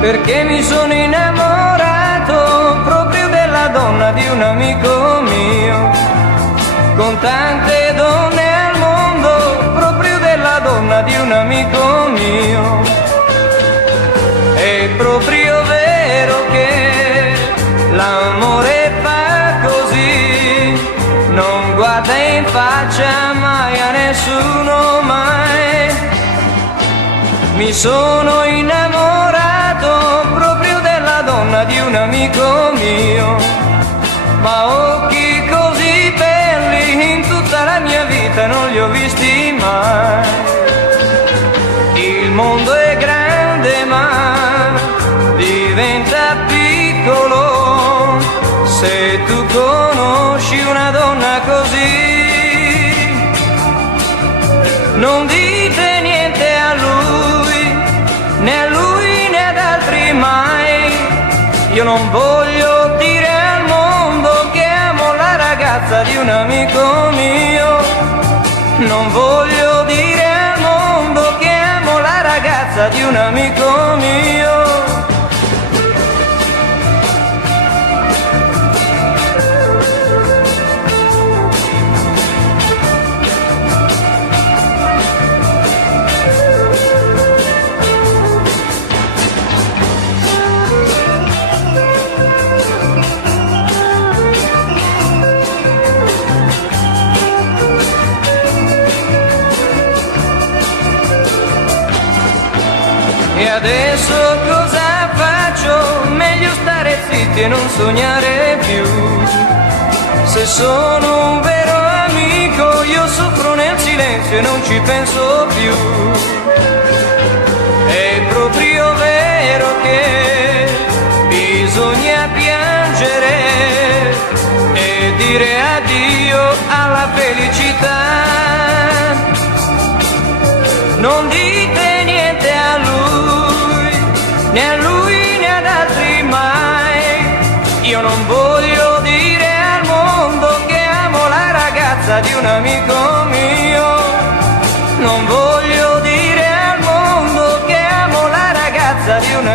perché mi sono innamorato proprio della donna di un amico mio, con tante donne al mondo, proprio della donna di un amico mio. È proprio vero che l'amore fa così, non guarda in faccia mai a nessuno, mai. Mi sono innamorato proprio della donna di un amico mio, ma occhi così belli in tutta la mia vita non li ho visti mai. Il mondo è grande ma diventa piccolo se tu conosci una donna così. Non dite niente a lui, né a lui né ad altri mai. Io non voglio dire al mondo che amo la ragazza di un amico mio. Non voglio dire al mondo che amo la ragazza di un amico mio. E adesso cosa faccio? Meglio stare zitti e non sognare più. Se sono un vero amico io soffro nel silenzio e non ci penso più. È proprio vero che bisogna piangere e dire addio alla felicità. Non dite niente a lui, né a lui né ad altri mai. Io non voglio dire al mondo che amo la ragazza di un amico mio. Non voglio dire al mondo che amo la ragazza di un